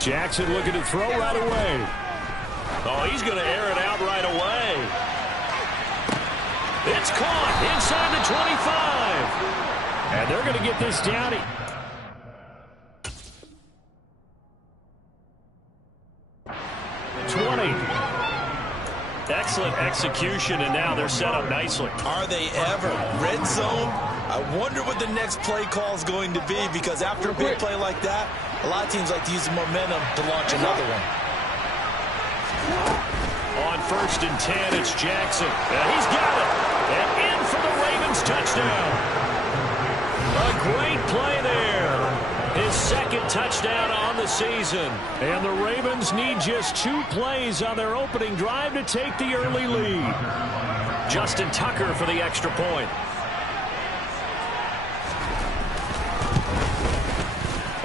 Jackson looking to throw right away. Oh, he's going to air it out right away. It's caught inside the 25. And they're going to get this down. 20. Excellent execution, and now they're set up nicely. Are they ever? Red zone? I wonder what the next play call is going to be, because after a big play like that, a lot of teams like to use the momentum to launch another one. On 1st and 10, it's Jackson. And he's got it. And in for the Ravens touchdown. A great play there. His 2nd touchdown on the season. And the Ravens need just 2 plays on their opening drive to take the early lead. Justin Tucker for the extra point.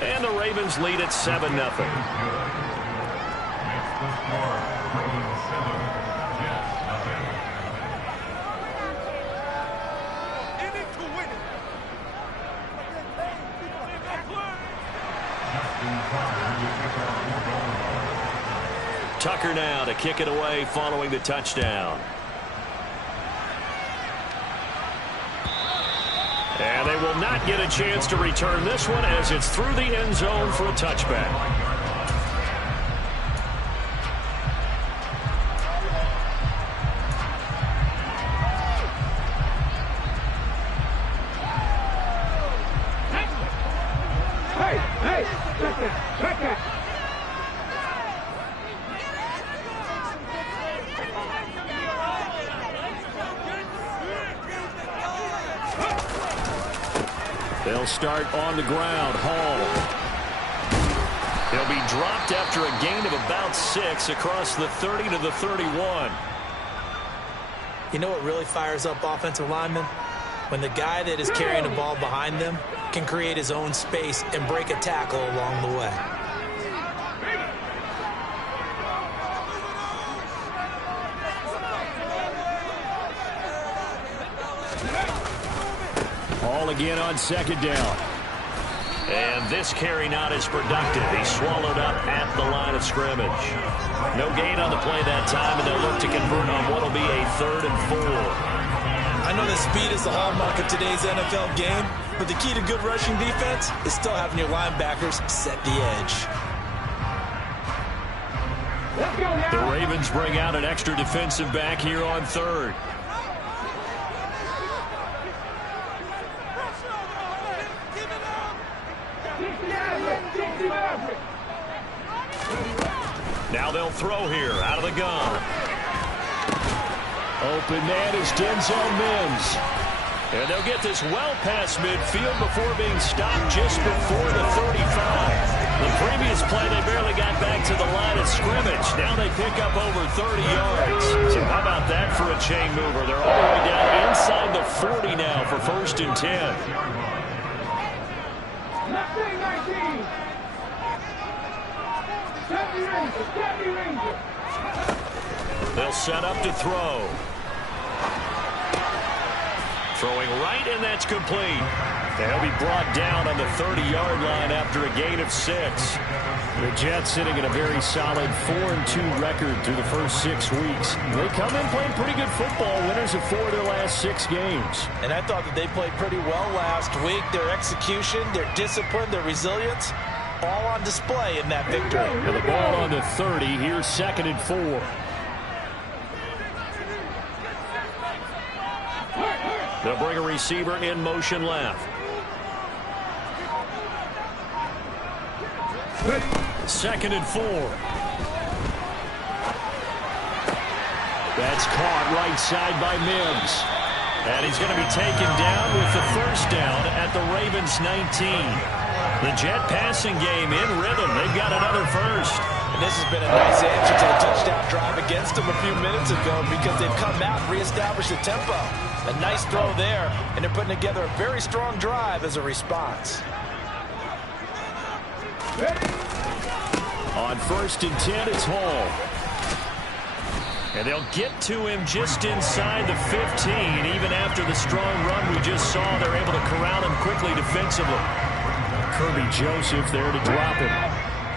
And the Ravens lead at 7-0. Tucker now to kick it away following the touchdown. And they will not get a chance to return this one as it's through the end zone for a touchback. They'll start on the ground. Hall. He'll be dropped after a gain of about 6 across the 30 to the 31. You know what really fires up offensive linemen? When the guy that is carrying the ball behind them can create his own space and break a tackle along the way. All again on 2nd down. And this carry not as productive. He's swallowed up at the line of scrimmage. No gain on the play that time, and they'll look to convert on what will be a 3rd and 4. I know that speed is the hallmark of today's NFL game, but the key to good rushing defense is still having your linebackers set the edge. The Ravens bring out an extra defensive back here on 3rd. Now they'll throw here out of the gun. Open man is Denzel Mims. And they'll get this well past midfield before being stopped just before the 35. The previous play, they barely got back to the line of scrimmage. Now they pick up over 30 yards. So how about that for a chain mover? They're all the way down inside the 40 now for 1st and 10. They'll set up to throw. Throwing right, and that's complete. They'll be brought down on the 30-yard line after a gain of 6. The Jets sitting in a very solid 4-2 record through the first 6 weeks. They come in playing pretty good football, winners of 4 of their last 6 games. And I thought that they played pretty well last week. Their execution, their discipline, their resilience, all on display in that victory. And the ball on the 30. Here's 2nd and 4. They'll bring a receiver in motion left. 2nd and 4. That's caught right side by Mims. And he's going to be taken down with the first down at the Ravens 19. The Jet passing game in rhythm. They've got another first. And this has been a nice answer to the touchdown drive against them a few minutes ago because they've come out and reestablished the tempo. A nice throw there, and they're putting together a very strong drive as a response. On 1st and 10, it's Hall. And they'll get to him just inside the 15. Even after the strong run we just saw, they're able to corral him quickly defensively. Kirby Joseph there to drop him.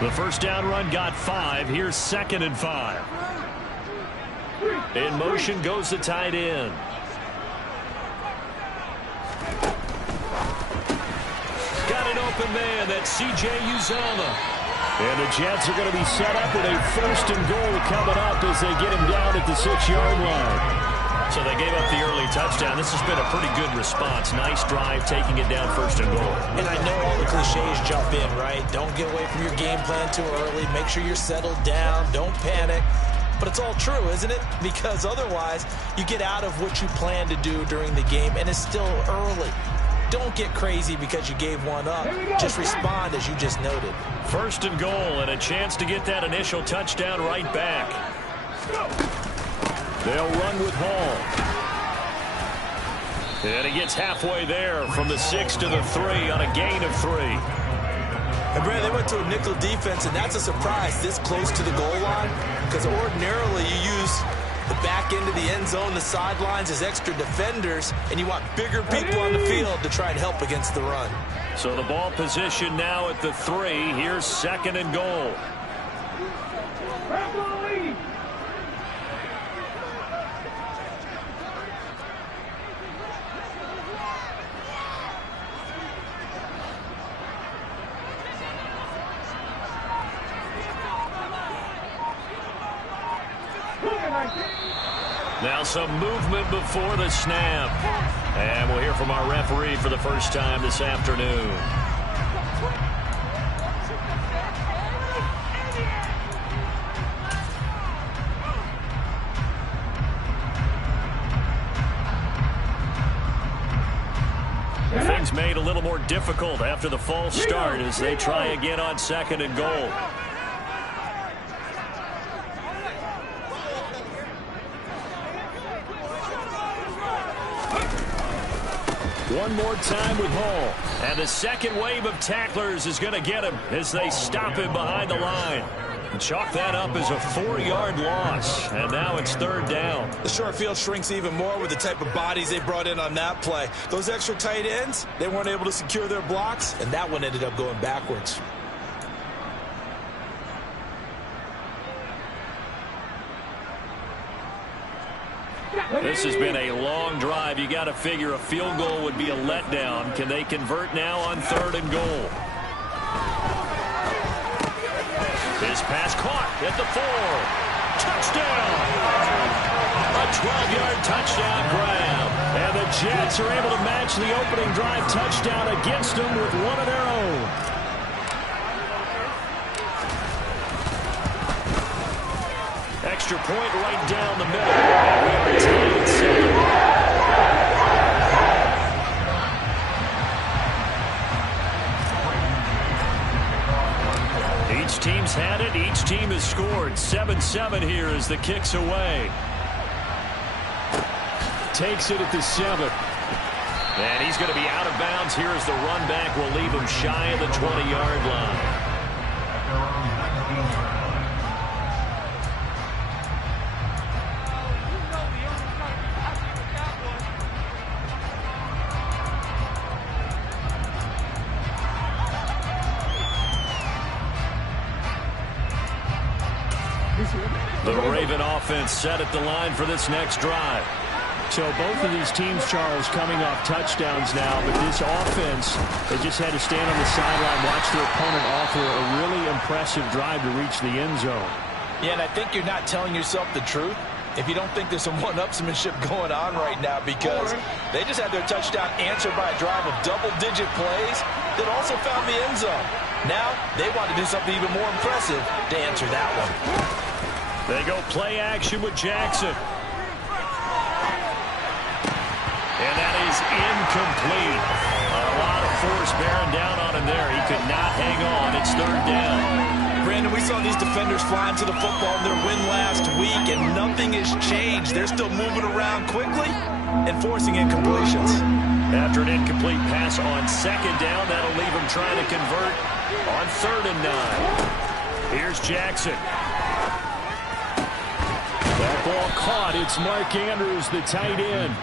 The first down run got 5. Here's 2nd and 5. In motion goes the tight end. Got an open man. That's C.J. Uzomah. And the Jets are going to be set up with a 1st and goal coming up as they get him down at the 6-yard line. So they gave up the early touchdown. This has been a pretty good response. Nice drive, taking it down 1st and goal. And I know all the cliches jump in, right? Don't get away from your game plan too early. Make sure you're settled down. Don't panic. But it's all true, isn't it? Because otherwise, you get out of what you plan to do during the game, and it's still early. Don't get crazy because you gave one up. Just respond as you just noted. 1st and goal and a chance to get that initial touchdown right back. They'll run with Hall. And he gets halfway there from the 6 to the 3 on a gain of 3. And Brad, they went to a nickel defense, and that's a surprise this close to the goal line because ordinarily you use the back end of the end zone, the sidelines as extra defenders, and you want bigger people on the field to try and help against the run. So the ball position now at the 3. Here's 2nd and goal. Now some movement before the snap. And we'll hear from our referee for the first time this afternoon. Things made a little more difficult after the false start as they try again on 2nd and goal. One more time with Hall. And the second wave of tacklers is going to get him as they stop him behind the line. And chalk that up as a 4-yard loss. And now it's 3rd down. The short field shrinks even more with the type of bodies they brought in on that play. Those extra tight ends, they weren't able to secure their blocks, and that one ended up going backwards. This has been a long drive. You got to figure a field goal would be a letdown. Can they convert now on 3rd and goal? His pass caught at the 4. Touchdown! A 12-yard touchdown grab. And the Jets are able to match the opening drive touchdown against them with one of their own. Extra point right down the middle. And we are tied at 7. Each team's had it. Each team has scored. 7-7 here as the kick's away. Takes it at the 7. And he's going to be out of bounds here as the run back will leave him shy of the 20-yard line. The Raven offense set at the line for this next drive. So both of these teams, Charles, coming off touchdowns now, but this offense, they just had to stand on the sideline, watch their opponent offer a really impressive drive to reach the end zone. Yeah, and I think you're not telling yourself the truth if you don't think there's some one-upsmanship going on right now, because they just had their touchdown answered by a drive of double-digit plays that also found the end zone. Now they want to do something even more impressive to answer that one. They go play action with Jackson. is incomplete. A lot of force bearing down on him there. He could not hang on. It's third down. Brandon, we saw these defenders flying to the football in their win last week, and nothing has changed. They're still moving around quickly and forcing incompletions. After an incomplete pass on second down, that'll leave him trying to convert on 3rd and 9. Here's Jackson. That ball caught. It's Mark Andrews, the tight end.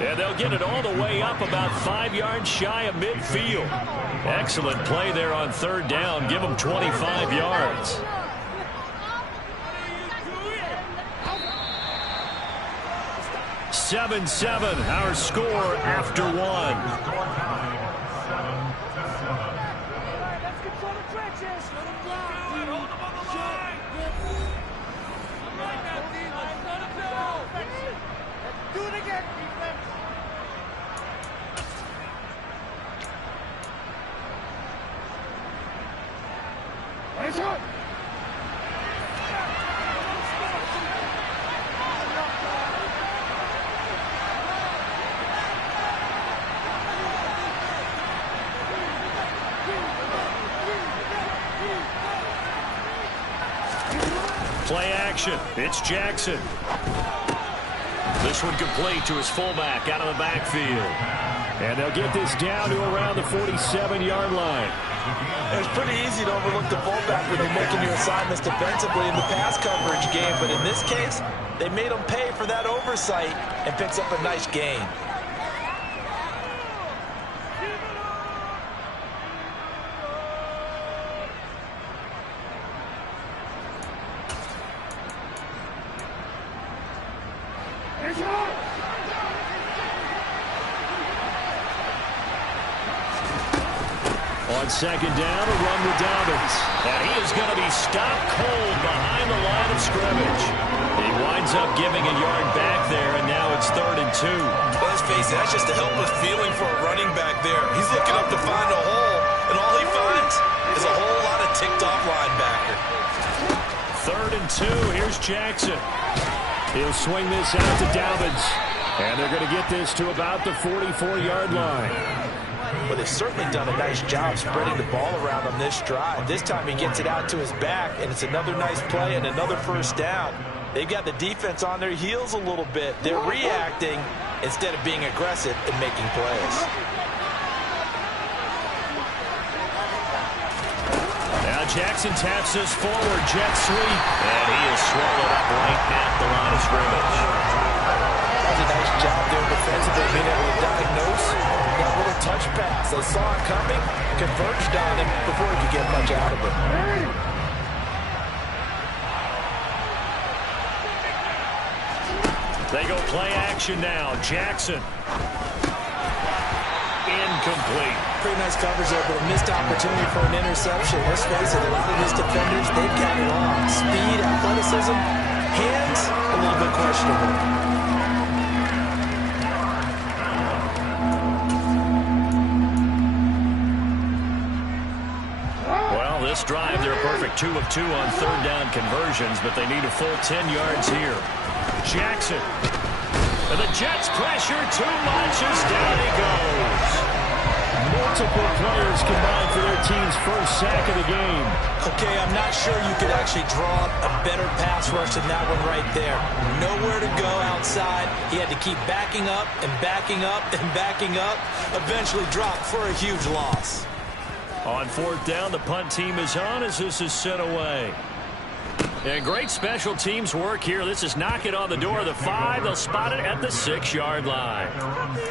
And they'll get it all the way up about 5 yards shy of midfield. Excellent play there on 3rd down. Give them 25 yards. "7-7", our score after 1. Play action. It's Jackson. This one complete to his fullback out of the backfield. And they'll get this down to around the 47-yard line. It's pretty easy to overlook the fullback when you're making your assignments defensively in the pass coverage game, but in this case, they made him pay for that oversight and picks up a nice gain. On second down, a run with Dobbins. And he is going to be stopped cold behind the line of scrimmage. He winds up giving a yard back there, and now it's 3rd and 2. Let's face it, that's just a helpless feeling for a running back there. He's looking up to find a hole, and all he finds is a whole lot of ticked-off linebacker. 3rd and 2, here's Jackson. He'll swing this out to Dobbins. And they're going to get this to about the 44-yard line. Well, they've certainly done a nice job spreading the ball around on this drive. This time he gets it out to his back, and it's another nice play and another first down. They've got the defense on their heels a little bit. They're reacting instead of being aggressive and making plays. Now Jackson taps this forward, jet sweep, and he is swallowed up right at the line of scrimmage. That's a nice job there defensively, being able to diagnose that little touch pass. They saw it coming, converged on him before he could get much out of it. They go play action now. Jackson. Incomplete. Pretty nice coverage there, but a missed opportunity for an interception. Let's face it, a lot of these defenders, they've got it all. Speed, athleticism, hands, a little bit questionable. This drive, they're a perfect 2 of 2 on 3rd down conversions, but they need a full 10 yards here. Jackson. And the Jets pressure too much as down he goes. Multiple players combined for their team's first sack of the game. Okay, I'm not sure you could actually draw up a better pass rush than that one right there. Nowhere to go outside. He had to keep backing up and backing up and backing up. Eventually dropped for a huge loss. On 4th down, the punt team is on as this is sent away. And great special teams work here. This is knocking on the door of the 5. They'll spot it at the 6-yard line.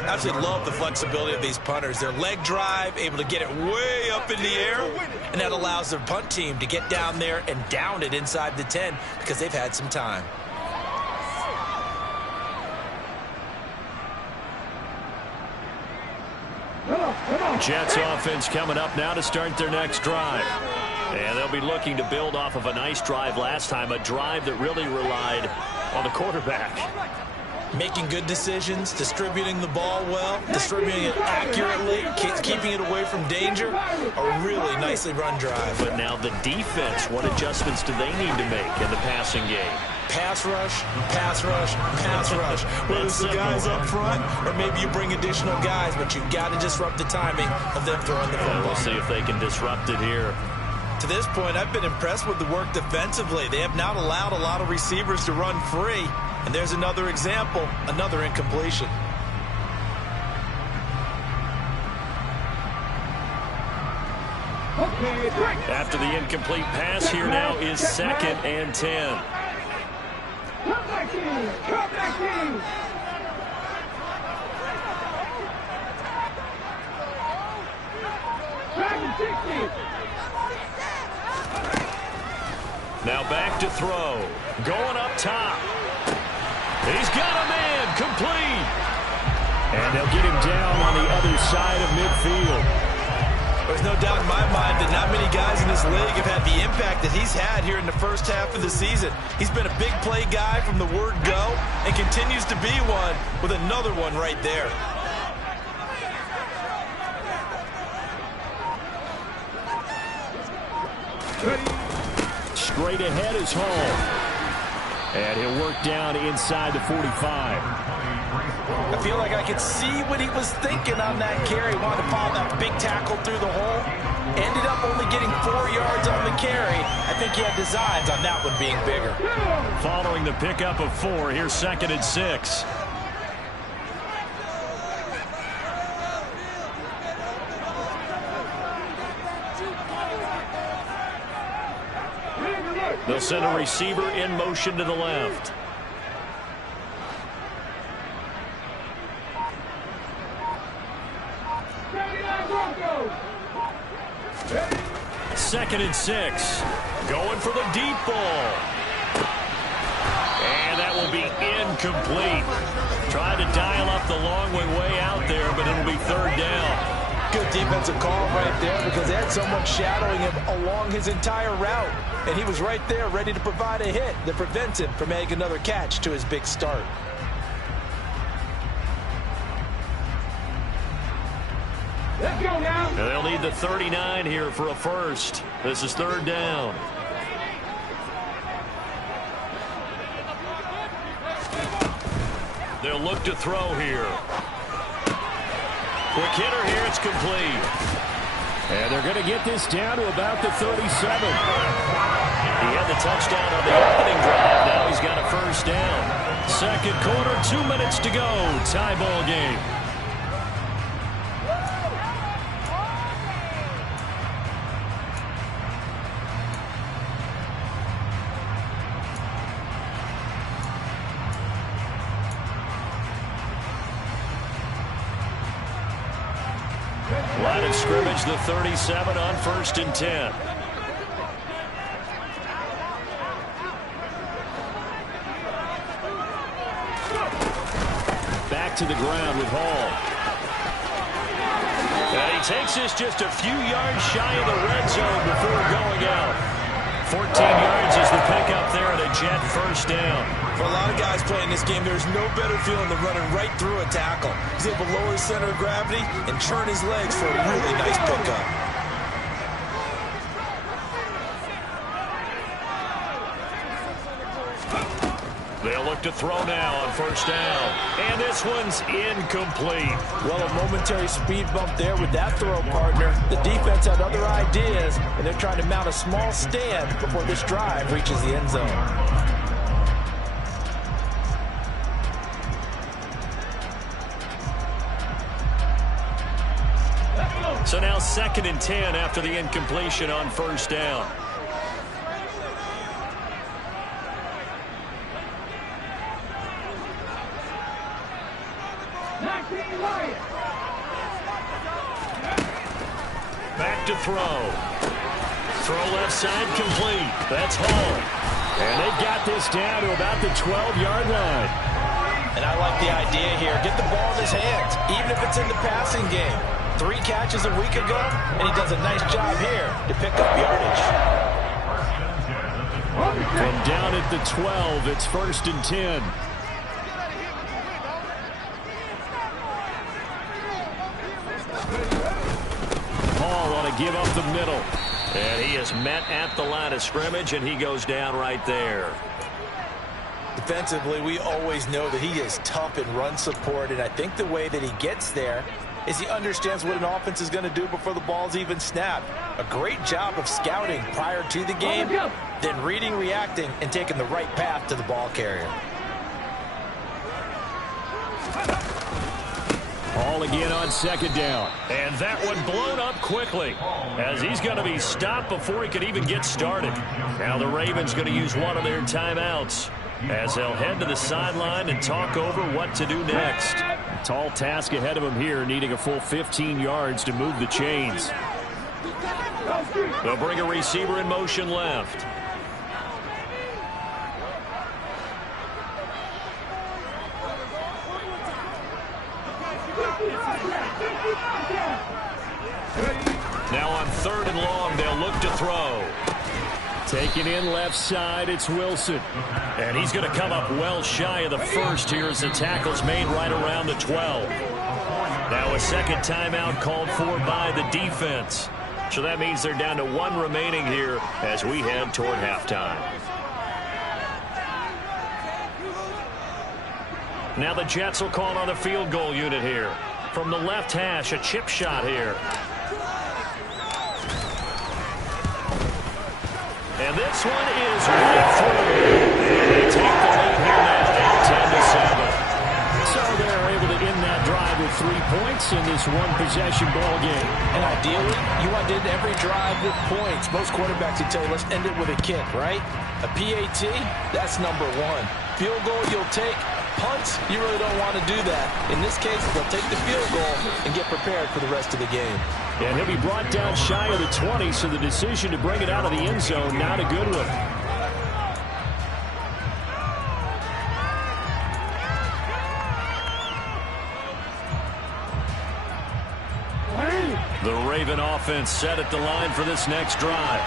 Absolutely love the flexibility of these punters. Their leg drive, able to get it way up in the air, and that allows their punt team to get down there and down it inside the 10 because they've had some time. Jets offense coming up now to start their next drive. And they'll be looking to build off of a nice drive last time, a drive that really relied on the quarterback. Making good decisions, distributing the ball well, distributing it accurately, keeping it away from danger. A really nicely run drive. But now the defense, what adjustments do they need to make in the passing game? pass rush, pass rush, pass rush. Whether it's the guys up front or maybe you bring additional guys, but you've got to disrupt the timing of them throwing the football. We'll see if they can disrupt it here. To this point, I've been impressed with the work defensively. They have not allowed a lot of receivers to run free. And there's another example, another incompletion. After the incomplete pass, here now is 2nd and 10. Comeback team! Comeback team! Now back to throw. Going up top. He's got a man. Complete. And they'll get him down on the other side of midfield. There's no doubt in my mind that not many guys in this league have had the impact that he's had here in the first half of the season. He's been a big play guy from the word go and continues to be one with another one right there. Straight ahead is Hall. And he'll work down inside the 45. I feel like I could see what he was thinking on that carry. Wanted to pile that big tackle through the hole. Ended up only getting 4 yards on the carry. I think he had designs on that one being bigger. Following the pickup of 4, here's 2nd and 6. They'll send a receiver in motion to the left. Second and 6. Going for the deep ball. And that will be incomplete. Tried to dial up the long way out there, but it'll be 3rd down. Good defensive call right there because they had someone shadowing him along his entire route. And he was right there ready to provide a hit that prevents him from making another catch to his big start. Let's go now. And they'll need the 39 here for a first. This is 3rd down. They'll look to throw here. Quick hitter here, it's complete. And they're going to get this down to about the 37. He had the touchdown on the opening drive. Now he's got a first down. 2nd quarter, 2 minutes to go. Tie ball game. Line of scrimmage, the 37 on 1st and 10. Back to the ground with Hall. And he takes this just a few yards shy of the red zone before going out. 14 yards is the pickup there and a Jet first down. For a lot of guys playing this game, there's no better feeling than running right through a tackle. He's able to lower his center of gravity and turn his legs for a really nice pickup. They'll look to throw now on 1st down. And this one's incomplete. Well, a momentary speed bump there with that throw, partner. The defense had other ideas, and they're trying to mount a small stand before this drive reaches the end zone. So now 2nd and 10 after the incompletion on 1st down. Back to throw. Throw left side complete. That's Hall. And they've got this down to about the 12-yard line. And I like the idea here. Get the ball in his hands, even if it's in the passing game. 3 catches a week ago, and he does a nice job here to pick up yardage. From down at the 12, it's 1st and 10. Hall on a give up the middle. And he is met at the line of scrimmage, and he goes down right there. defensively, we always know that he is tough in run support, and I think the way that he gets there is he understands what an offense is going to do before the ball's even snapped. A great job of scouting prior to the game, then reading, reacting, and taking the right path to the ball carrier. Ball again on second down. And that one blown up quickly as he's going to be stopped before he could even get started. Now the Ravens going to use one of their timeouts as they'll head to the sideline and talk over what to do next. A tall task ahead of him here, needing a full 15 yards to move the chains. They'll bring a receiver in motion left. Now on 3rd and long, they'll look to throw. Taking in left side, it's Wilson. And he's going to come up well shy of the first here as the tackle's made right around the 12. Now a second timeout called for by the defense. So that means they're down to 1 remaining here as we head toward halftime. Now the Jets will call on the field goal unit here. From the left hash, a chip shot here. And this one is right through. And they take the lead here now at 10-7. So they're able to end that drive with 3 points in this one-possession ball game. And ideally, you want to end every drive with points. Most quarterbacks would tell you, let's end it with a kick, right? A PAT, that's number 1. Field goal you'll take. Punts, you really don't want to do that. In this case, they'll take the field goal and get prepared for the rest of the game. And he'll be brought down shy of the 20, so the decision to bring it out of the end zone, not a good one. The Raven offense set at the line for this next drive.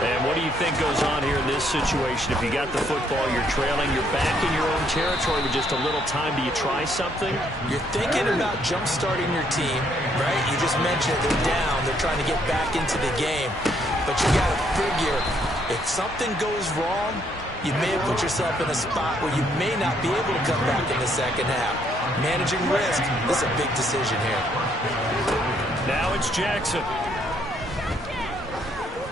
And what do you think goes on here in this situation? If you got the football, you're trailing, you're back in your own territory with just a little time. Do you try something? You're thinking about jump-starting your team, right? You just mentioned they're down. They're trying to get back into the game. But you got to figure, if something goes wrong, you may have put yourself in a spot where you may not be able to come back in the second half. Managing risk, this is a big decision here. Now it's Jackson.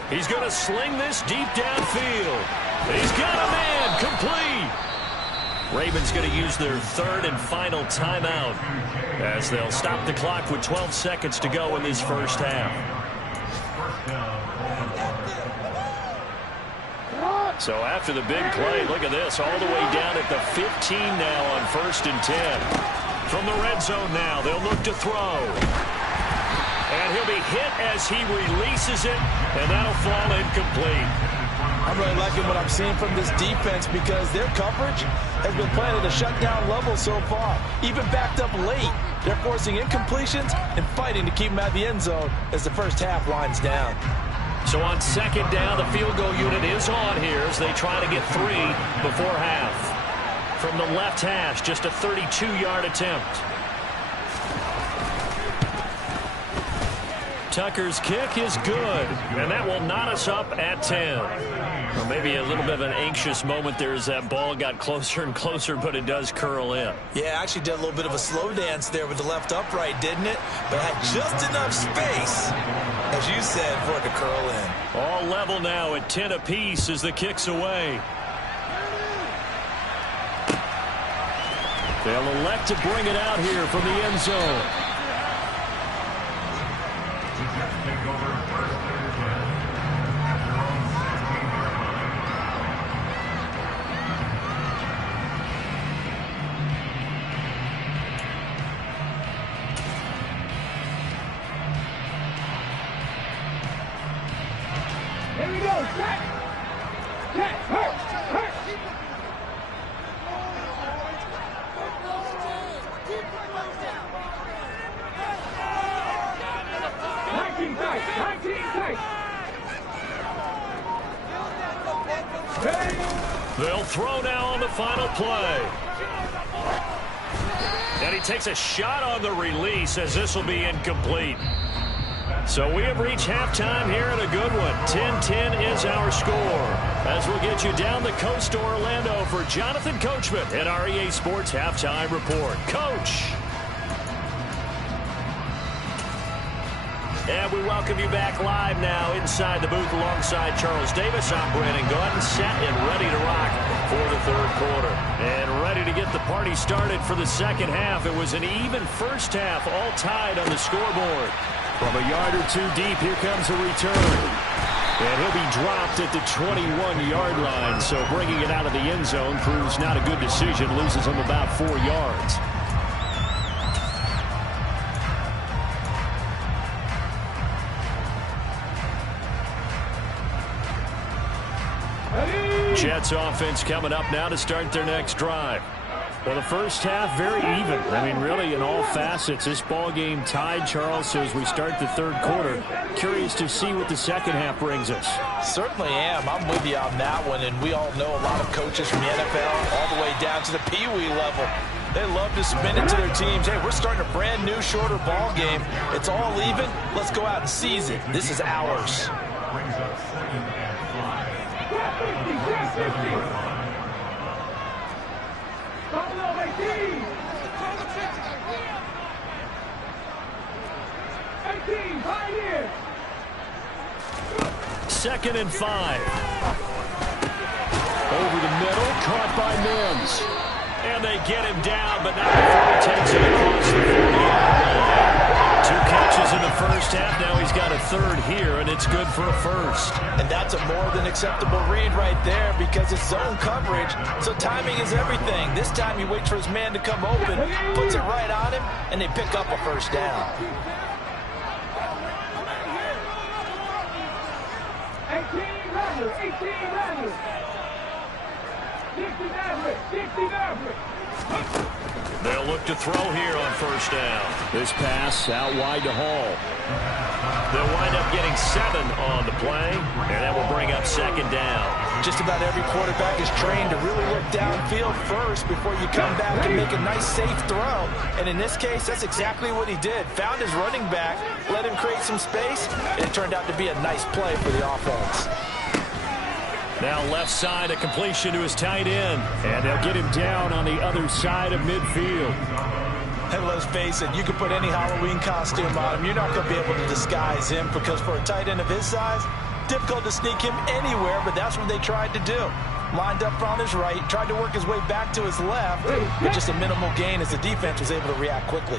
He's going to sling this deep downfield. He's got a man, complete. Ravens going to use their 3rd and final timeout as they'll stop the clock with 12 seconds to go in this first half. So after the big play, look at this, all the way down at the 15 now on 1st and 10. From the red zone now, they'll look to throw. And he'll be hit as he releases it, and that'll fall incomplete. I'm really liking what I'm seeing from this defense because their coverage has been playing at a shutdown level so far. Even backed up late, they're forcing incompletions and fighting to keep them at the end zone as the first half winds down. So on 2nd down, the field goal unit is on here as they try to get 3 before half. From the left hash, just a 32-yard attempt. Tucker's kick is good, and that will knot us up at 10. Well, maybe a little bit of an anxious moment there as that ball got closer and closer, but it does curl in. Yeah, actually did a little bit of a slow dance there with the left upright, didn't it? But had just enough space, as you said, for it to curl in. All level now at 10 apiece as the kick's away. They'll elect to bring it out here from the end zone. Here we go. Set. Set. Hurt. Hurt. They'll throw now on the final play. And he takes a shot on the release as this will be incomplete. So we have reached halftime here in a good one. 10-10 is our score. As we'll get you down the coast to Orlando for Jonathan Coachman at our EA Sports Halftime Report. Coach. And we welcome you back live now inside the booth alongside Charles Davis. I'm Brandon Gaudin, set and ready to rock for the third quarter. And ready to get the party started for the second half. It was an even first half, all tied on the scoreboard. From a yard or two deep, here comes a return. And he'll be dropped at the 21-yard line. So bringing it out of the end zone proves not a good decision. Loses him about 4 yards. Jets offense coming up now to start their next drive. Well, the first half, very even. I mean, really, in all facets, this ball game tied, Charles. So as we start the third quarter, curious to see what the second half brings us. Certainly am. I'm with you on that one. And we all know a lot of coaches from the NFL all the way down to the Pee-wee level. They love to spin it to their teams. Hey, we're starting a brand new, shorter ball game. It's all even. Let's go out and seize it. This is ours. Second and 5. Over the middle, caught by Mims. And they get him down, but not before he takes it across the 40-yard line. 2 catches in the first half. Now he's got a third here, and it's good for a first. And that's a more than acceptable read right there because it's zone coverage, so timing is everything. This time he waits for his man to come open, puts it right on him, and they pick up a first down. 18 runners. 60 Maverick. They'll look to throw here on first down. This pass out wide to Hall. They'll wind up getting 7 on the play, and that will bring up second down. Just about every quarterback is trained to really look downfield first before you come back and make a nice, safe throw. And in this case, that's exactly what he did. Found his running back, let him create some space, and it turned out to be a nice play for the offense. Now left side, a completion to his tight end. And they'll get him down on the other side of midfield. And let's face it, you can put any Halloween costume on him. You're not going to be able to disguise him because for a tight end of his size, difficult to sneak him anywhere, but that's what they tried to do. Lined up on his right, tried to work his way back to his left, but just a minimal gain as the defense was able to react quickly.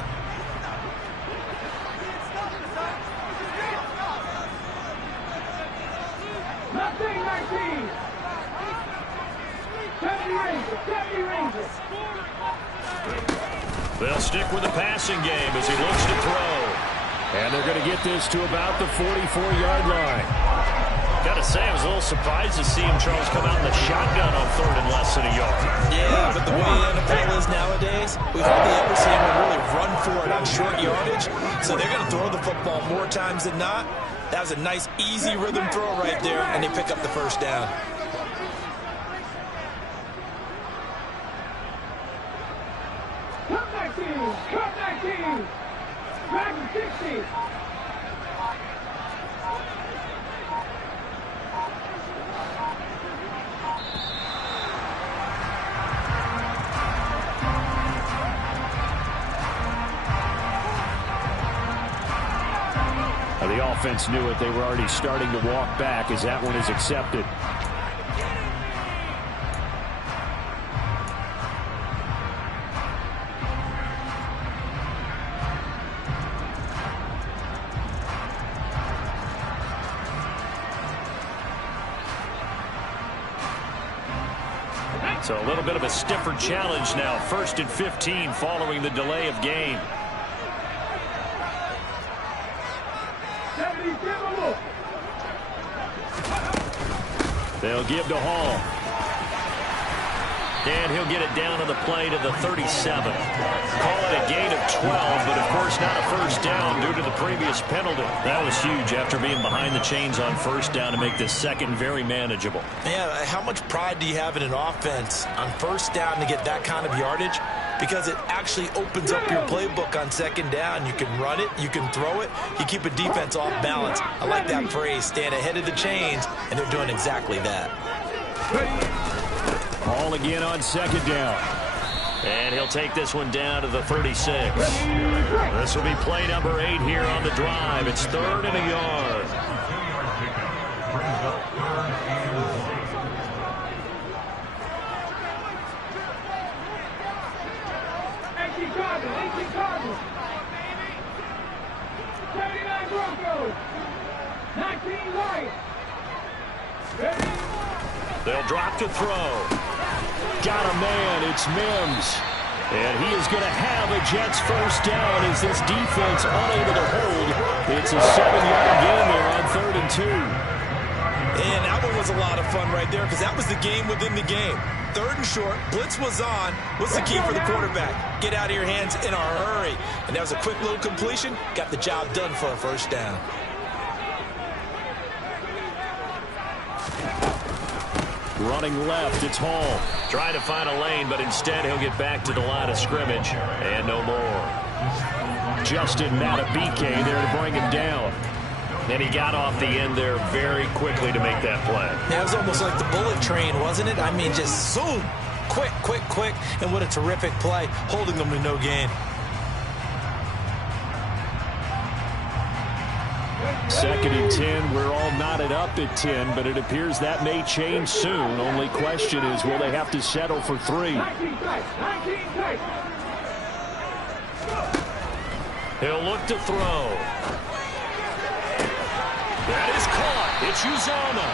They'll stick with the passing game as he looks to throw. And they're going to get this to about the 44-yard line. Got to say, I was a little surprised to see him, Charles, come out in the shotgun on third and less than a yard. Yeah, but the way the NFL is nowadays, we've hardly ever seen him really run for it on short yardage. So they're going to throw the football more times than not. That was a nice, easy rhythm throw right there, and they pick up the first down. Come back in. Dragon 60. The offense knew it. They were already starting to walk back as that one is accepted. So a little bit of a stiffer challenge now. 1st and 15 following the delay of game. They'll give to Hall. And he'll get it down to the play to the 37. Call it a gain of 12, but of course not a first down due to the previous penalty. That was huge after being behind the chains on first down to make this second very manageable. Yeah, how much pride do you have in an offense on first down to get that kind of yardage? because it actually opens up your playbook on second down. You can run it, you can throw it, you keep a defense off balance. I like that phrase, stand ahead of the chains, and they're doing exactly that. Ball again on second down. And he'll take this one down to the 36. This will be play number 8 here on the drive. It's 3rd and a yard. They'll drop to throw. Got a man. It's Mims. And he is going to have a Jets first down as this defense unable to hold. It's a 7-yard gain there on 3rd and 2. And that one was a lot of fun right there because that was the game within the game. 3rd and short, blitz was on. What's the key for the quarterback? Get out of your hands in a hurry. And that was a quick little completion. Got the job done for a first down. Running left, it's Hall. Trying to find a lane, but instead he'll get back to the line of scrimmage. And no more. Justin Matabike there to bring him down. And he got off the end there very quickly to make that play. That was almost like the bullet train, wasn't it? I mean, just zoom. Quick, quick, quick. And what a terrific play, holding them to no gain. 2nd and 10. We're all knotted up at 10, but it appears that may change soon. Only question is, will they have to settle for 3? He'll look to throw. That is caught. It's Uzomah.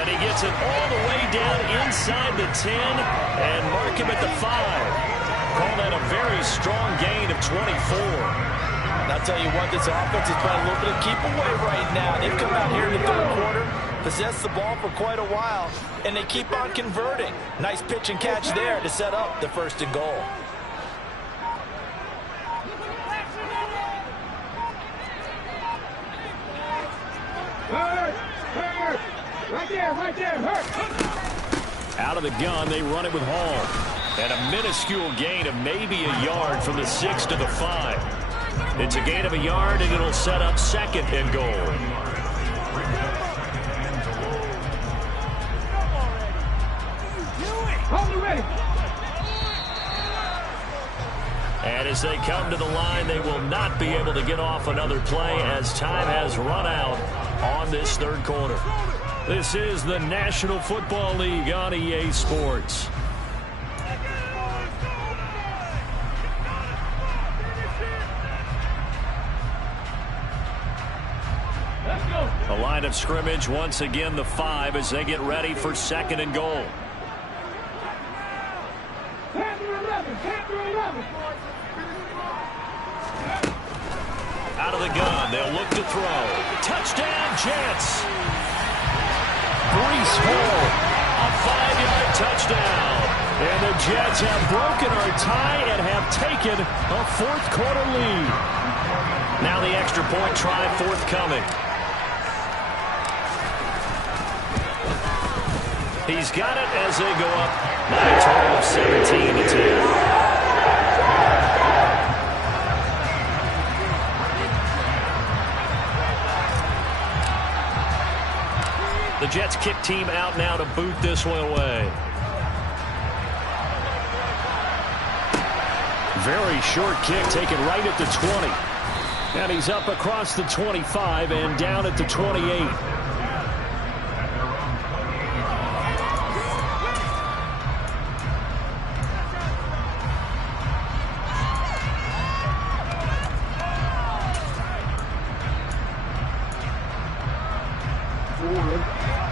And he gets it all the way down inside the 10 and mark him at the 5. Call that a very strong gain of 24. And I'll tell you what, this offense has been a little bit of keep away right now. They've come out here in the 3rd quarter, possessed the ball for quite a while, and they keep on converting. Nice pitch and catch there to set up the 1st and goal. Right there, hurt. Out of the gun, they run it with Hall. And a minuscule gain of maybe a yard from the 6 to the 5. It's a gain of a yard, and it'll set up 2nd and goal. And as they come to the line, they will not be able to get off another play as time has run out on this 3rd quarter. This is the National Football League on EA Sports. A line of scrimmage, once again the 5 as they get ready for 2nd and goal. Out of the gun, they'll look to throw. Touchdown, Jets! Breece Hall, a 5-yard touchdown. And the Jets have broken our tie and have taken a 4th quarter lead. Now the extra point try forthcoming. He's got it as they go up by a total of 17-10. The Jets kick team out now to boot this one away. Very short kick taken right at the 20. And he's up across the 25 and down at the 28.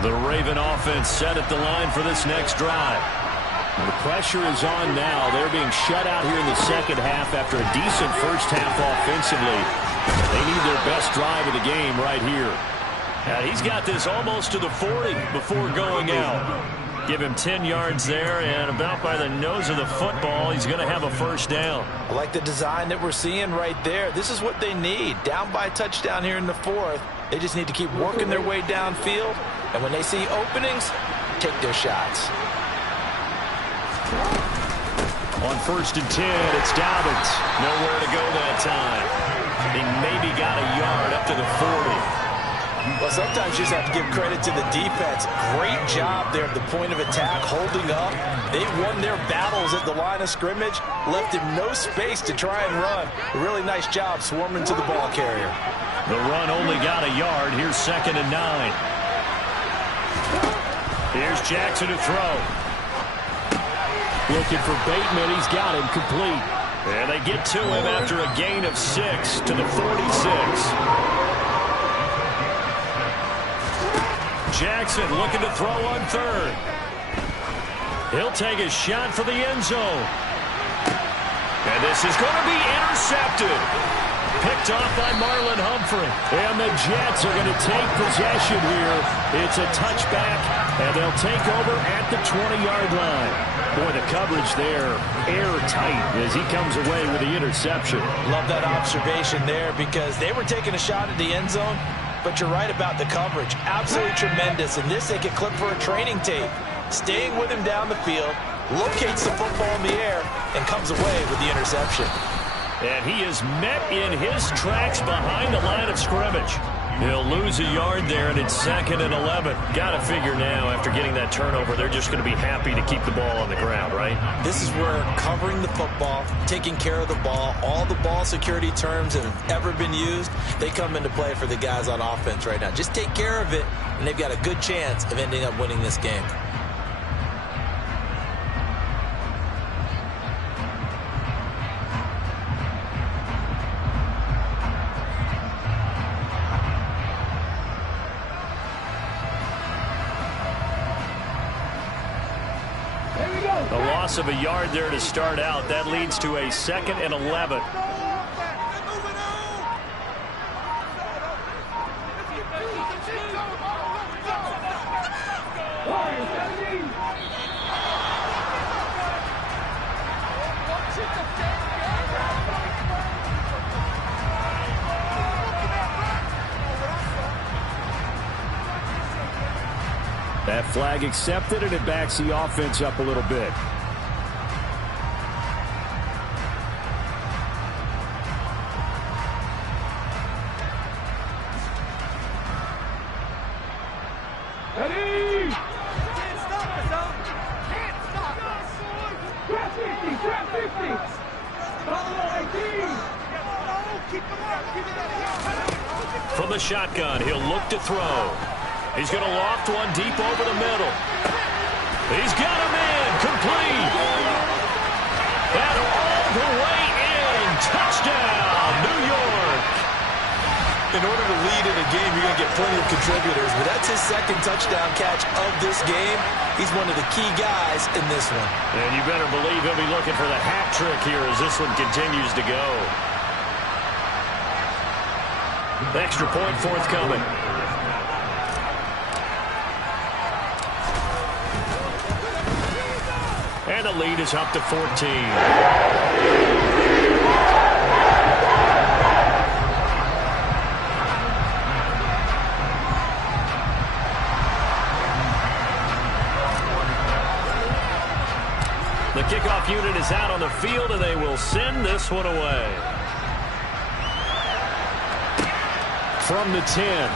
The Raven offense set at the line for this next drive. The pressure is on now. They're being shut out here in the 2nd half after a decent first half offensively. They need their best drive of the game right here. And he's got this almost to the 40 before going out. Give him 10 yards there, and about by the nose of the football, he's going to have a first down. I like the design that we're seeing right there. This is what they need. Down by a touchdown here in the 4th. They just need to keep working their way downfield. And when they see openings, take their shots. On 1st and 10, it's Dobbins. Nowhere to go that time. He maybe got a yard up to the 40. Well, sometimes you just have to give credit to the defense. Great job there at the point of attack, holding up. They won their battles at the line of scrimmage, left him no space to try and run. A really nice job swarming to the ball carrier. The run only got a yard. Here's 2nd and 9. Here's Jackson to throw. Looking for Bateman. He's got him complete. And they get to him after a gain of 6 to the 46. Jackson looking to throw on 3rd. He'll take a shot for the end zone. And this is going to be intercepted. Picked off by Marlon Humphrey. And the Jets are going to take possession here. It's a touchback, and they'll take over at the 20-yard line. Boy, the coverage there, airtight as he comes away with the interception. Love that observation there because they were taking a shot at the end zone, but you're right about the coverage. Absolutely tremendous. And this they could clip for a training tape. Staying with him down the field, locates the football in the air, and comes away with the interception. And he is met in his tracks behind the line of scrimmage. He'll lose a yard there, and it's 2nd and 11. Got to figure now, after getting that turnover, they're just going to be happy to keep the ball on the ground, right? This is where covering the football, taking care of the ball, all the ball security terms that have ever been used, they come into play for the guys on offense right now. Just take care of it, and they've got a good chance of ending up winning this game. A loss of a yard there to start out. That leads to a 2nd and 11. That flag accepted, and it backs the offense up a little bit. Ready? Can't stop us, though. Can't stop us. Grab 50, grab 50. Follow 18. Keep them up. Keep it up. From the shotgun, he'll look to throw. He's going to loft one deep over the middle. He's got a man complete. And all the way in. Touchdown, New York. In order to lead in a game, you're going to get plenty of contributors, but that's his 2nd touchdown catch of this game. He's one of the key guys in this one. And you better believe he'll be looking for the hat trick here as this one continues to go. Extra point forthcoming. And the lead is up to 14. The kickoff unit is out on the field, and they will send this one away. From the 10.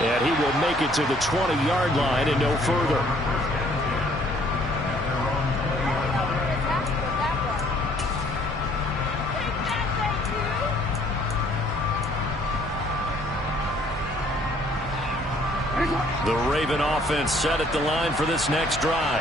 And he will make it to the 20-yard line and no further. The Raven offense set at the line for this next drive.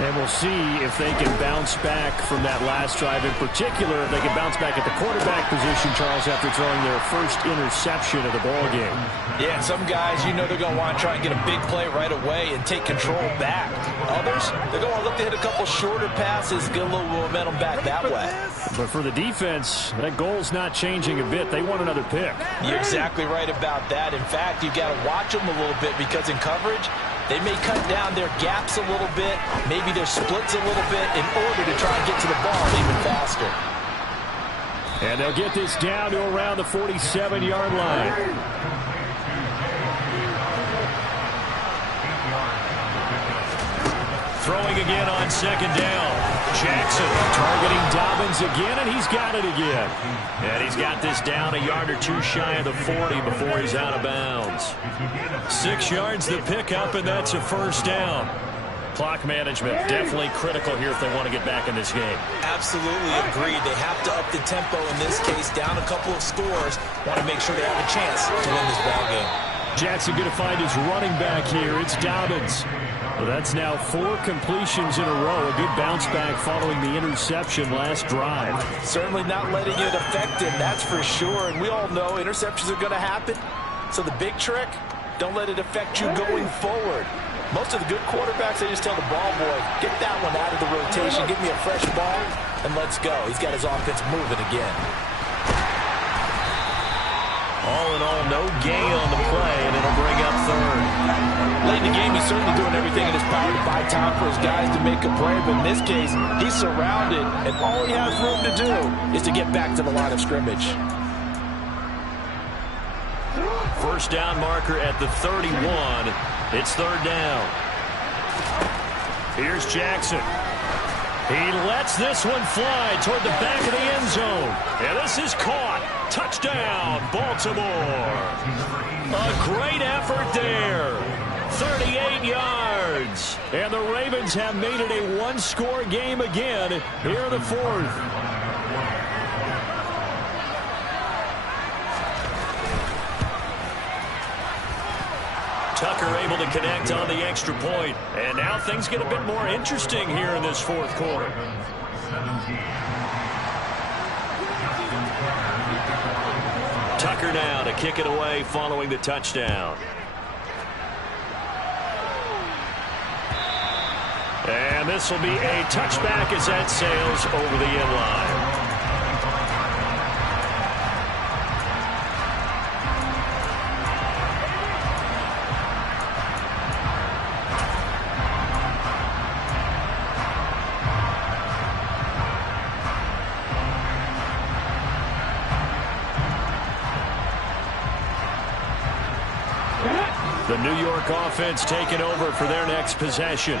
And we'll see if they can bounce back from that last drive. In particular, if they can bounce back at the quarterback position, Charles, after throwing their first interception of the ball game. Yeah, and some guys, you know they're going to want to try and get a big play right away and take control back. Others, they're going to look to hit a couple shorter passes, get a little momentum back that way. But for the defense, that goal's not changing a bit. They want another pick. You're exactly right about that. In fact, you've got to watch them a little bit because in coverage, they may cut down their gaps a little bit, maybe their splits a little bit in order to try and get to the ball even faster. And they'll get this down to around the 47-yard line. Throwing again on second down. Jackson targeting Dobbins again, and he's got it again. And he's got this down a yard or two shy of the 40 before he's out of bounds. 6 yards the pickup, and that's a first down. Clock management definitely critical here if they want to get back in this game. Absolutely agreed. They have to up the tempo in this case, down a couple of scores. Want to make sure they have a chance to win this ball game. Jackson going to find his running back here. It's Dobbins. Well, that's now 4 completions in a row. A good bounce back following the interception last drive. Certainly not letting it affect him, that's for sure. And we all know interceptions are going to happen. So the big trick, don't let it affect you going forward. Most of the good quarterbacks, they just tell the ball boy, get that one out of the rotation, give me a fresh ball, and let's go. He's got his offense moving again. All in all, no gain on the play, and it'll bring up third. Late in the game, he's certainly doing everything in his power to buy time for his guys to make a play, but in this case, he's surrounded, and all he has room to do is to get back to the line of scrimmage. First down marker at the 31. It's third down. Here's Jackson. He lets this one fly toward the back of the end zone. And this is caught. Touchdown, Baltimore. A great effort there. 38 yards. And the Ravens have made it a one-score game again here in the fourth. Tucker able to connect on the extra point. And now things get a bit more interesting here in this fourth quarter. Tucker now to kick it away following the touchdown. And this will be a touchback as that sails over the end line. The New York offense taking over for their next possession.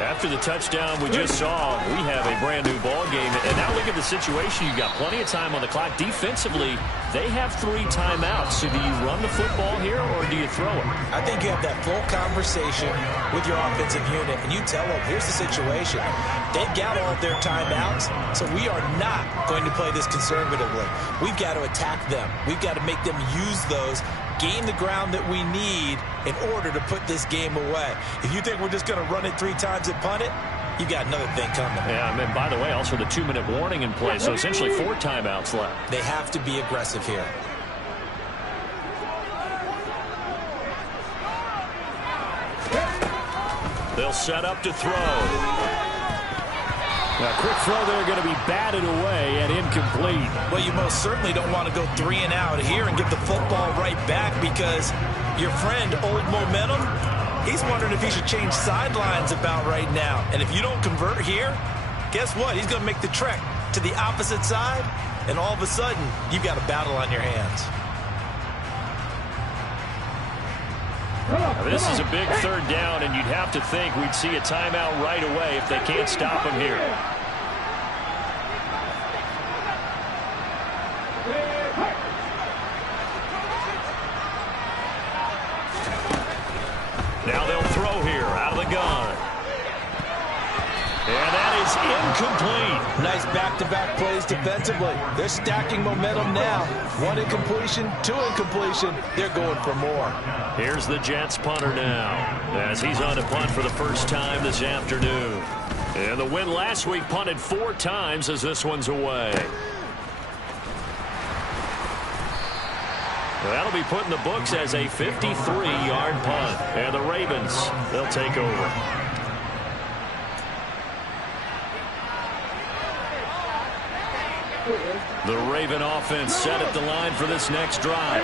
After the touchdown we just saw, we have a brand new ball game. And now look at the situation. You've got plenty of time on the clock. Defensively, they have 3 timeouts. So do you run the football here or do you throw it? I think you have that full conversation with your offensive unit, and you tell them, here's the situation. They've got all of their timeouts, so we are not going to play this conservatively. We've got to attack them. We've got to make them use those, gain the ground that we need in order to put this game away. If you think we're just going to run it 3 times and punt it, you've got another thing coming. Yeah, and by the way, also the 2-minute warning in play, so essentially 4 timeouts left. They have to be aggressive here. They'll set up to throw. A quick throw there going to be batted away and incomplete. Well, you most certainly don't want to go 3 and out here and give the football right back because your friend, Old Momentum, he's wondering if he should change sidelines about right now. And if you don't convert here, guess what? He's going to make the trek to the opposite side, and all of a sudden, you've got a battle on your hands. This is a big third down, and you'd have to think we'd see a timeout right away if they can't stop him here. Now they'll throw here out of the gun. And that is incomplete. Nice back-to-back plays defensively. They're stacking momentum now. 1 incompletion, 2 incompletion. They're going for more. Here's the Jets punter now as he's on to punt for the first time this afternoon. And the win last week punted 4 times as this one's away. That'll be put in the books as a 53-yard punt. And the Ravens, they'll take over. The Raven offense set at the line for this next drive.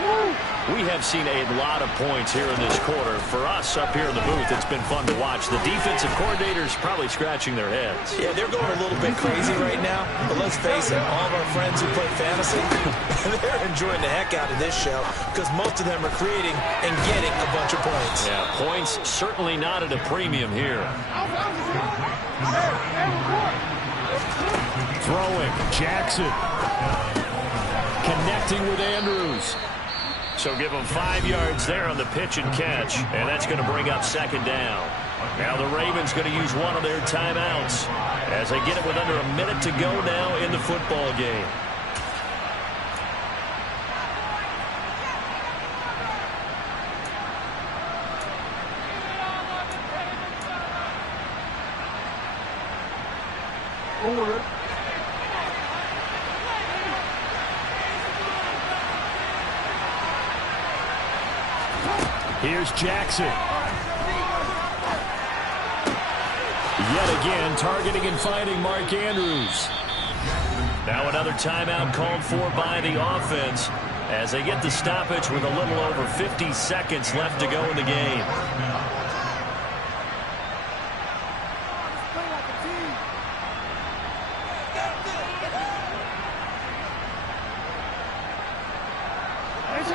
We have seen a lot of points here in this quarter. For us up here in the booth, it's been fun to watch. The defensive coordinators probably scratching their heads. Yeah, they're going a little bit crazy right now. But let's face it, all of our friends who play fantasy, they're enjoying the heck out of this show because most of them are creating and getting a bunch of points. Yeah, points certainly not at a premium here. Throwing, Jackson. Connecting with Andrews. So give them 5 yards there on the pitch and catch, and that's going to bring up second down. Now the Ravens going to use one of their timeouts as they get it with under a minute to go now in the football game. Here's Jackson. Yet again, targeting and finding Mark Andrews. Now another timeout called for by the offense as they get the stoppage with a little over 50 seconds left to go in the game.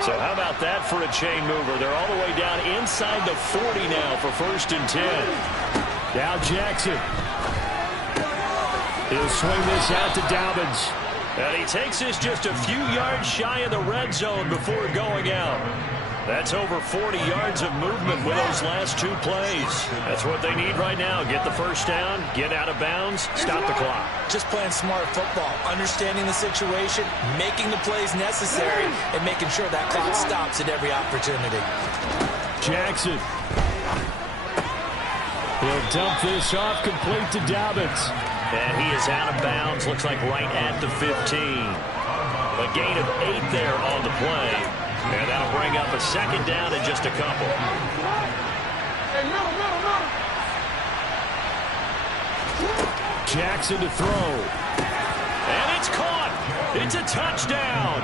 So how about that for a chain mover? They're all the way down inside the 40 now for 1st and 10. Now Jackson. He'll swing this out to Dobbins. And he takes this just a few yards shy of the red zone before going out. That's over 40 yards of movement with those last 2 plays. That's what they need right now. Get the first down, get out of bounds, stop the clock. Just playing smart football, understanding the situation, making the plays necessary, and making sure that clock stops at every opportunity. Jackson. He'll dump this off complete to Dobbins. And he is out of bounds, looks like right at the 15. A gain of 8 there on the play. And that'll bring up a second down in just a couple. Jackson to throw. And it's caught. It's a touchdown.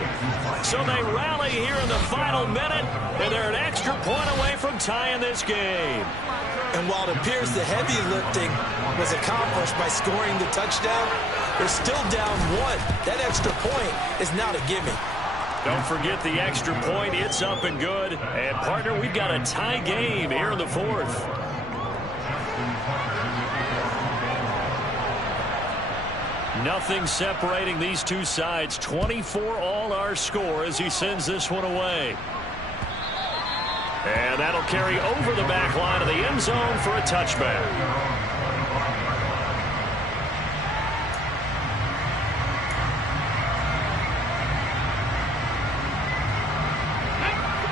So they rally here in the final minute, and they're an extra point away from tying this game. And while it appears the heavy lifting was accomplished by scoring the touchdown, they're still down 1. That extra point is not a gimme. Don't forget the extra point. It's up and good. And, partner, we've got a tie game here in the 4th. Nothing separating these two sides. 24 all our score as he sends this one away. And that'll carry over the back line of the end zone for a touchback.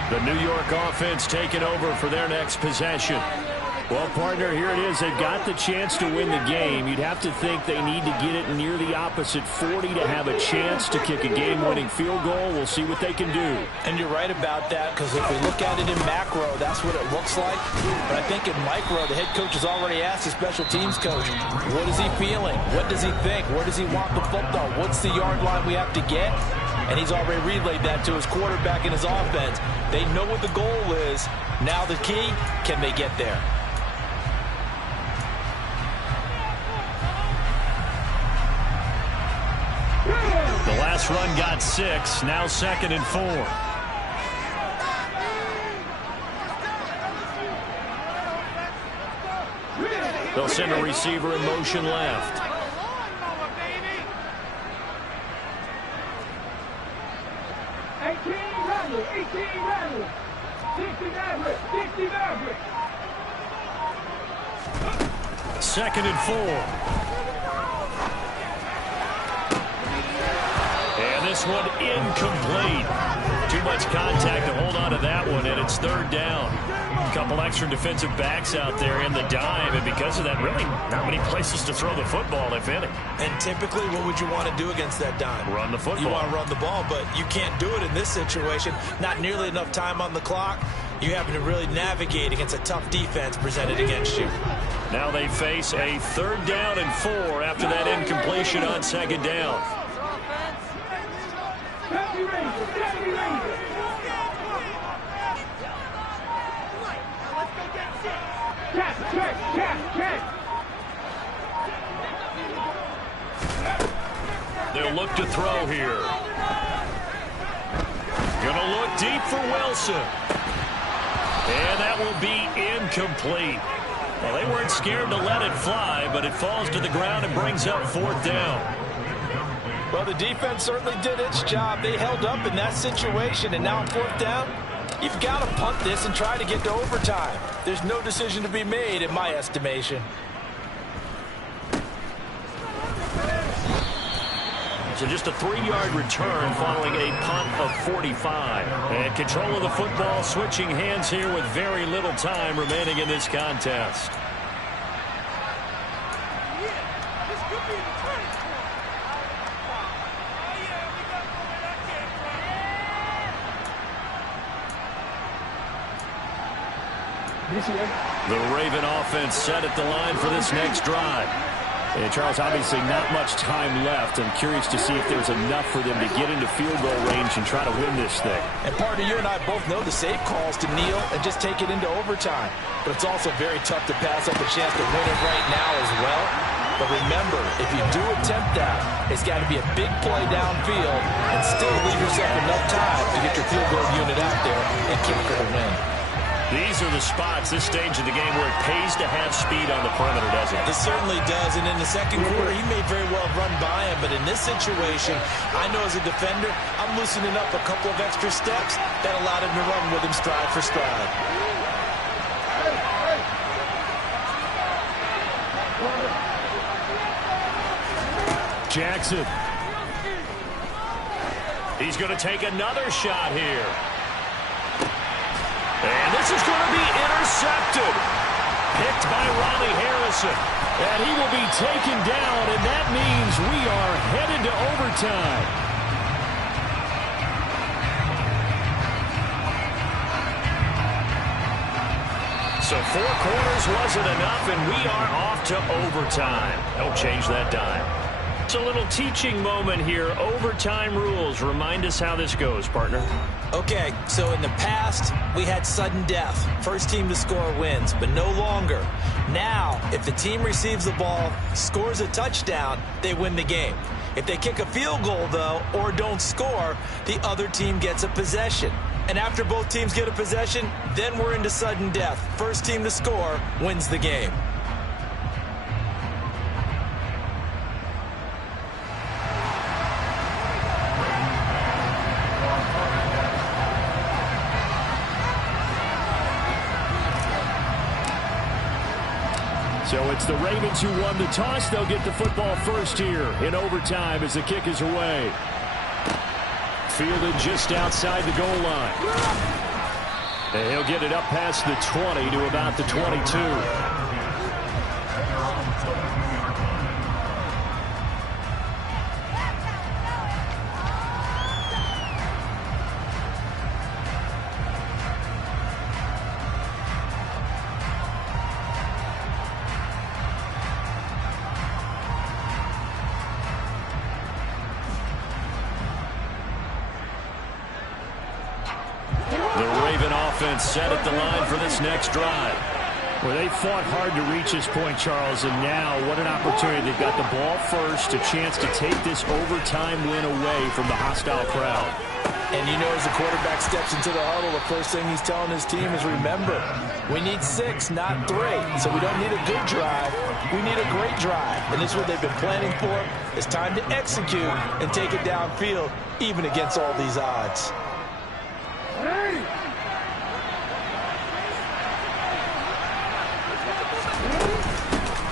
The New York offense taking over for their next possession. Well, partner, here it is. They've got the chance to win the game. You'd have to think they need to get it near the opposite 40 to have a chance to kick a game-winning field goal. We'll see what they can do. And you're right about that, because if we look at it in macro, that's what it looks like. But I think in micro, the head coach has already asked the special teams coach, what is he feeling? What does he think? Where does he want the football? What's the yard line we have to get? And he's already relayed that to his quarterback and his offense. They know what the goal is. Now the key, can they get there? The last run got 6. Now 2nd and 4. They'll send a receiver in motion left. 18 Maverick, 18 Maverick, 60 Maverick, 60 Maverick. 2nd and 4. And this one incomplete. Too much contact to hold on to that one, and it's 3rd down. A couple extra defensive backs out there in the dime, and because of that, really not many places to throw the football, if any. And typically, what would you want to do against that dime? Run the football. You want to run the ball, but you can't do it in this situation. Not nearly enough time on the clock. You having to really navigate against a tough defense presented against you. Now they face a 3rd down and 4 after that incompletion on 2nd down. They'll look to throw here. Gonna look deep for Wilson. And that will be incomplete. Well, they weren't scared to let it fly, but it falls to the ground and brings up 4th down. Well, the defense certainly did its job. They held up in that situation, and now on 4th down, you've got to punt this and try to get to overtime. There's no decision to be made in my estimation. So just a 3-yard return following a punt of 45. And control of the football switching hands here with very little time remaining in this contest. The Raven offense set at the line for this next drive. And Charles, obviously not much time left. I'm curious to see if there's enough for them to get into field goal range and try to win this thing. And partner, you and I both know the safe calls to kneel and just take it into overtime. But it's also very tough to pass up a chance to win it right now as well. But remember, if you do attempt that, it's got to be a big play downfield and still leave yourself enough time to get your field goal unit out there and kick for the win. These are the spots, this stage of the game, where it pays to have speed on the perimeter, doesn't it? It certainly does, and in the second quarter, he may very well run by him, but in this situation, I know as a defender, I'm loosening up a couple of extra steps that allowed him to run with him stride for stride. Jackson. He's going to take another shot here. And this is going to be intercepted. Picked by Ronnie Harrison. And he will be taken down, and that means we are headed to overtime. So 4 quarters wasn't enough, and we are off to overtime. Don't change that dime. It's a little teaching moment here. Overtime rules. Remind us how this goes, partner. Okay, so in the past, we had sudden death. First team to score wins, but no longer. Now, if the team receives the ball, scores a touchdown, they win the game. If they kick a field goal, though, or don't score, the other team gets a possession. And after both teams get a possession, then we're into sudden death. First team to score wins the game. So it's the Ravens who won the toss. They'll get the football first here in overtime as the kick is away. Fielded just outside the goal line. And he'll get it up past the 20 to about the 22. Set at the line for this next drive. Well, they fought hard to reach this point, Charles, and now what an opportunity. They've got the ball first, a chance to take this overtime win away from the hostile crowd. And you know, as the quarterback steps into the huddle, the first thing he's telling his team is, remember, we need 6, not 3. So we don't need a good drive. We need a great drive. And this is what they've been planning for. It's time to execute and take it downfield, even against all these odds.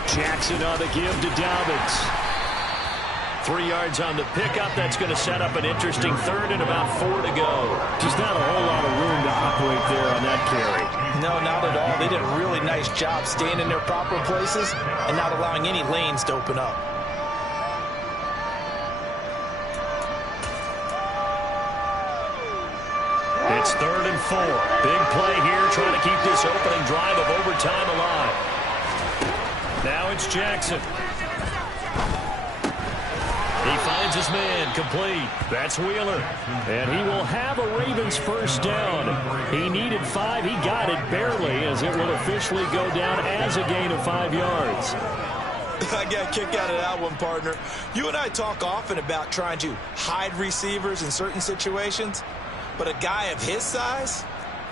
Jackson on the give to Dobbins. 3 yards on the pickup. That's going to set up an interesting third and about 4 to go. Just not a whole lot of room to operate there on that carry. No, not at all. They did a really nice job staying in their proper places and not allowing any lanes to open up. It's 3rd and 4. Big play here, trying to keep this opening drive of overtime alive. Now it's Jackson. He finds his man, complete. That's Wheeler. And he will have a Ravens first down. He needed 5. He got it barely, as it will officially go down as a gain of 5 yards. I got a kick out of that one, partner. You and I talk often about trying to hide receivers in certain situations, but a guy of his size,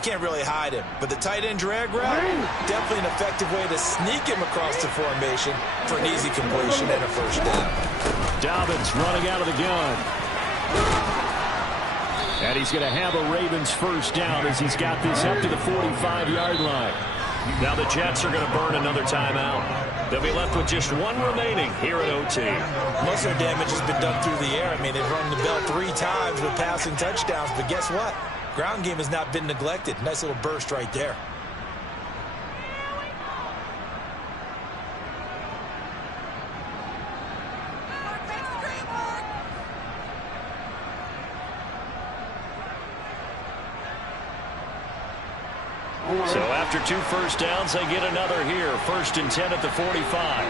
can't really hide him. But the tight end drag route, definitely an effective way to sneak him across the formation for an easy completion and a first down. Dobbins running out of the gun. And he's going to have a Ravens first down as he's got this up to the 45-yard line. Now the Jets are going to burn another timeout. They'll be left with just 1 remaining here at OT. Most of their damage has been done through the air. I mean, they've rung the bell 3 times with passing touchdowns, but guess what? Ground game has not been neglected. Nice little burst right there. So after 2 first downs, they get another here. 1st and 10 at the 45.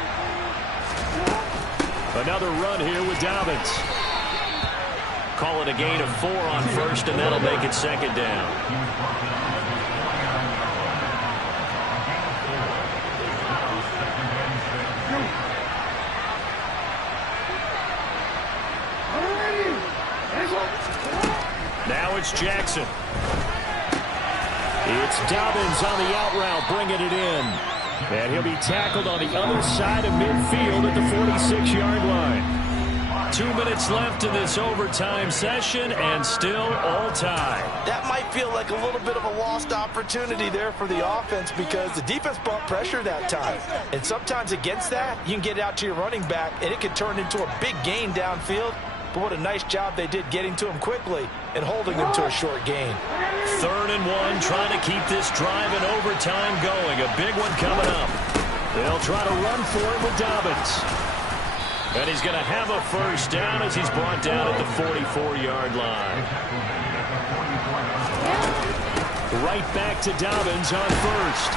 Another run here with Dobbins. Call it a gain of 4 on 1st, and that'll make it 2nd down. Now it's Jackson. It's Dobbins on the out route, bringing it in. And he'll be tackled on the other side of midfield at the 46-yard line. 2 minutes left in this overtime session, and still all tied. That might feel like a little bit of a lost opportunity there for the offense because the defense brought pressure that time. And sometimes against that, you can get out to your running back, and it can turn into a big gain downfield. But what a nice job they did getting to him quickly and holding him to a short gain. 3rd and 1, trying to keep this drive in overtime going. A big one coming up. They'll try to run for it with Dobbins. And he's going to have a first down as he's brought down at the 44-yard line. Right back to Dobbins on 1st.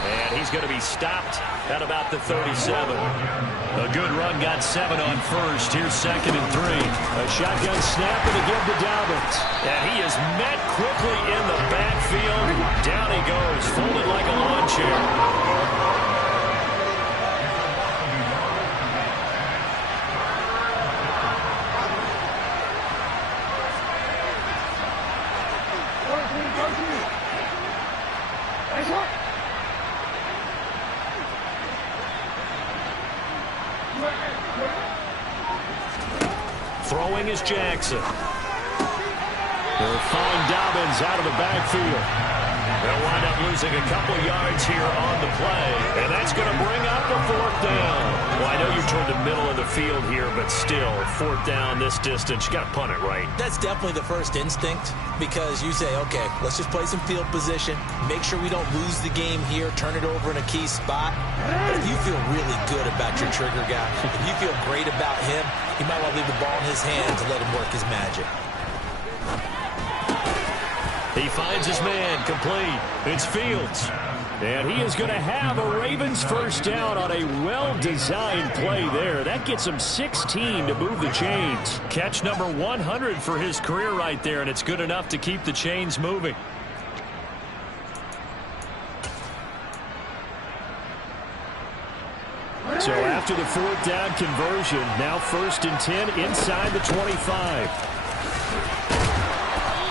And he's going to be stopped at about the 37. A good run, got 7 on 1st. Here's 2nd and 3. A shotgun snap and a give to Dobbins. And he is met quickly in the backfield. Down he goes, folded like a lawn chair. Throwing is Jackson. They'll find Dobbins out of the backfield. They'll wind up losing a couple yards here on the play, and that's going to bring up a 4th down. Well, I know you're toward the middle of the field here, but still, 4th down this distance, you got to punt it right. That's definitely the first instinct because you say, okay, let's just play some field position, make sure we don't lose the game here, turn it over in a key spot. But if you feel really good about your trigger guy, if you feel great about him, you might want to leave the ball in his hands and let him work his magic. He finds his man, complete. It's Fields. And he is going to have a Ravens first down on a well-designed play there. That gets him 16 to move the chains. Catch number 100 for his career right there, and it's good enough to keep the chains moving. So after the 4th down conversion, now 1st and 10 inside the 25.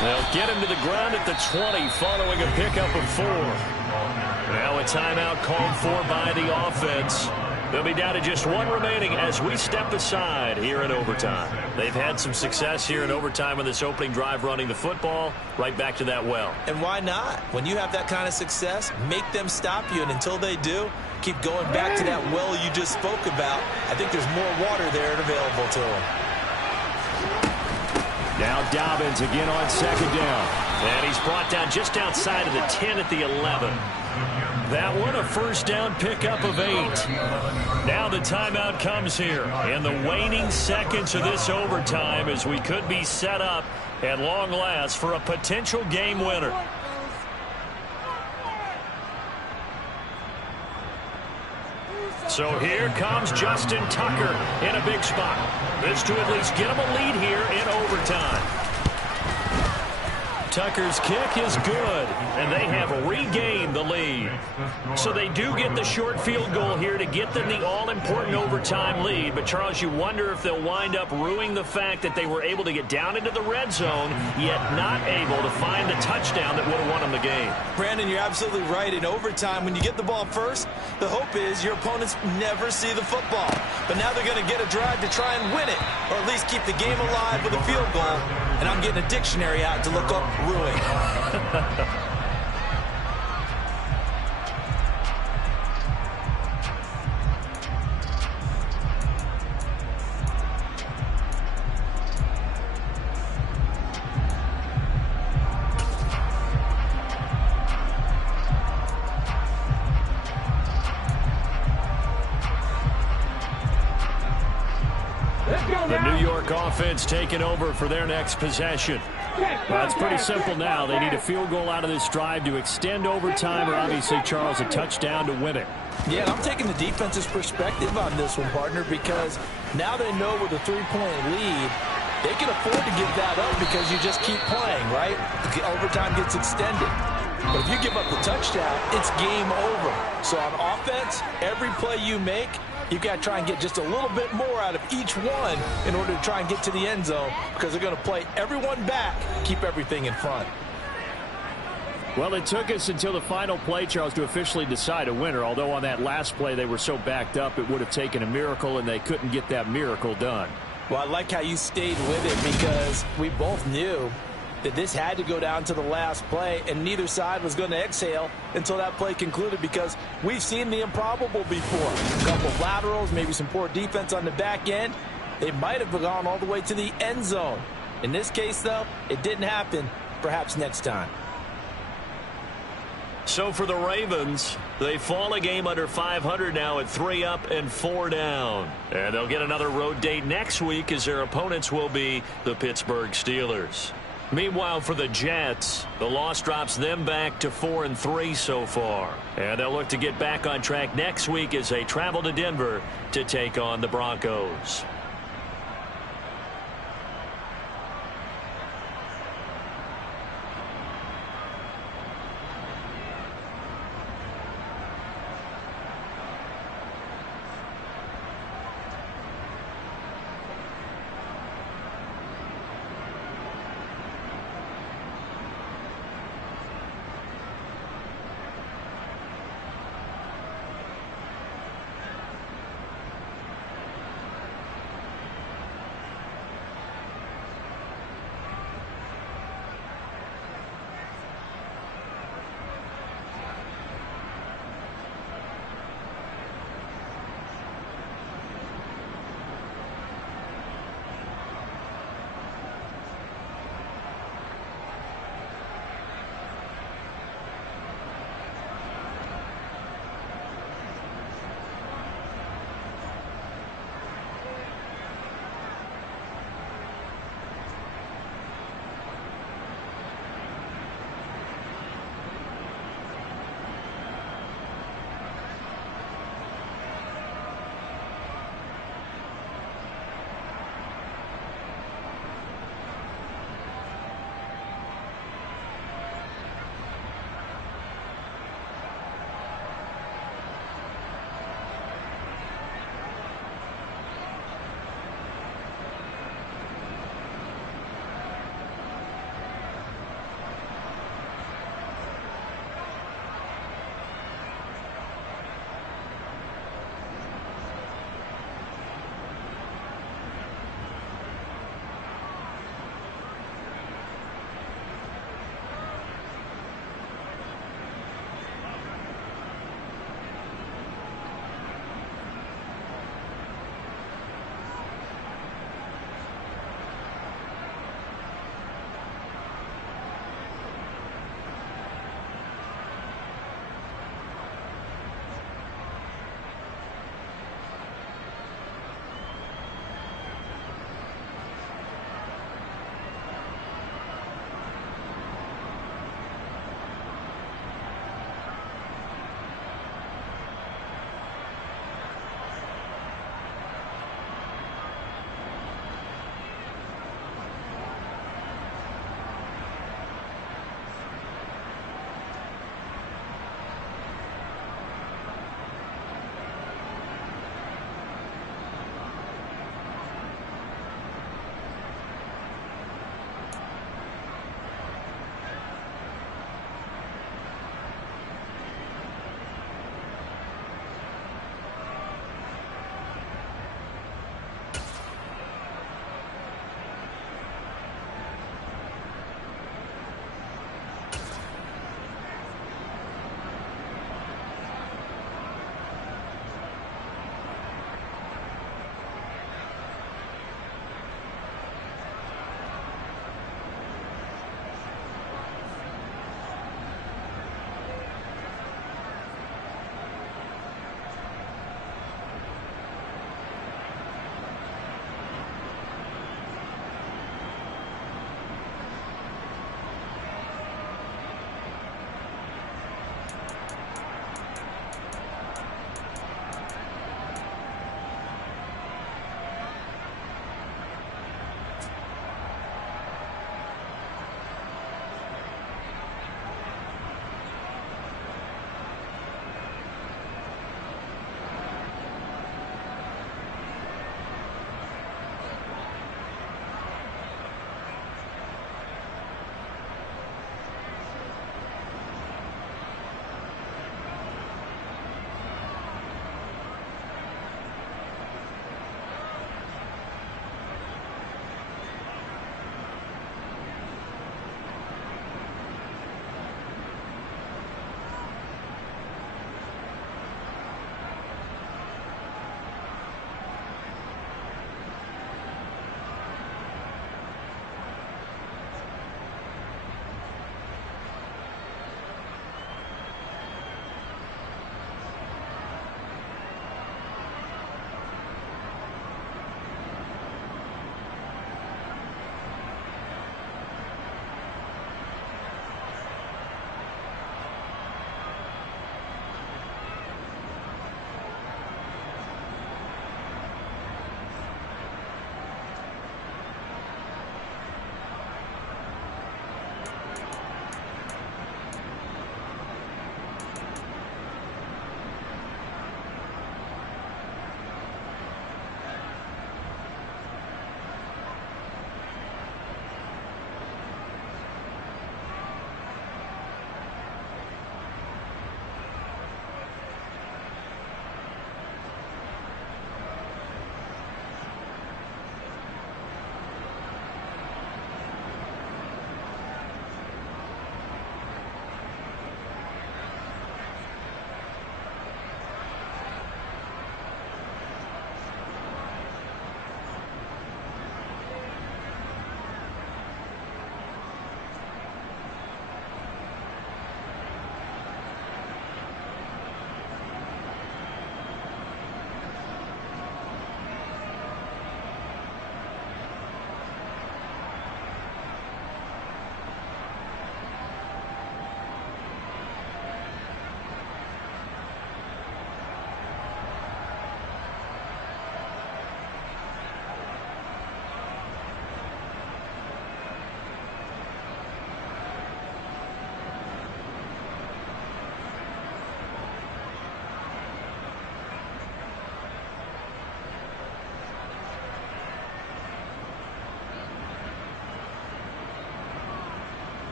They'll get him to the ground at the 20 following a pickup of 4. Now a timeout called for by the offense. They'll be down to just 1 remaining as we step aside here in overtime. They've had some success here in overtime on this opening drive running the football right back to that well. And why not? When you have that kind of success, make them stop you, and until they do, keep going back to that well you just spoke about. I think there's more water there and available to them. Now Dobbins again on 2nd down. And he's brought down just outside of the 10 at the 11. That one a first down pickup of 8. Now the timeout comes here in the waning seconds of this overtime as we could be set up at long last for a potential game winner. So here comes Justin Tucker in a big spot. This to at least get him a lead here in overtime. Tucker's kick is good, and they have regained the lead. So they do get the short field goal here to get them the all-important overtime lead. But, Charles, you wonder if they'll wind up ruining the fact that they were able to get down into the red zone, yet not able to find the touchdown that would have won them the game. Brandon, you're absolutely right. In overtime, when you get the ball first, the hope is your opponents never see the football. But now they're going to get a drive to try and win it, or at least keep the game alive with a field goal. And I'm getting a dictionary out to look up ruin. The New York offense taking over for their next possession. Well, it's pretty simple now. They need a field goal out of this drive to extend overtime, or obviously, Charles, a touchdown to win it. Yeah, I'm taking the defense's perspective on this one, partner, because now they know with a 3-point lead, they can afford to give that up because you just keep playing, right? The overtime gets extended. But if you give up the touchdown, it's game over. So on offense, every play you make, you've got to try and get just a little bit more out of each one in order to try and get to the end zone, because they're going to play everyone back, keep everything in front. Well, it took us until the final play, Charles, to officially decide a winner, although on that last play they were so backed up it would have taken a miracle, and they couldn't get that miracle done. Well, I like how you stayed with it, because we both knew that this had to go down to the last play, and neither side was going to exhale until that play concluded, because we've seen the improbable before. A couple of laterals, maybe some poor defense on the back end. They might have gone all the way to the end zone. In this case, though, it didn't happen. Perhaps next time. So for the Ravens, they fall a game under 500 now at 3 up and 4 down. And they'll get another road date next week, as their opponents will be the Pittsburgh Steelers. Meanwhile, for the Jets, the loss drops them back to 4-3 so far. And they'll look to get back on track next week as they travel to Denver to take on the Broncos.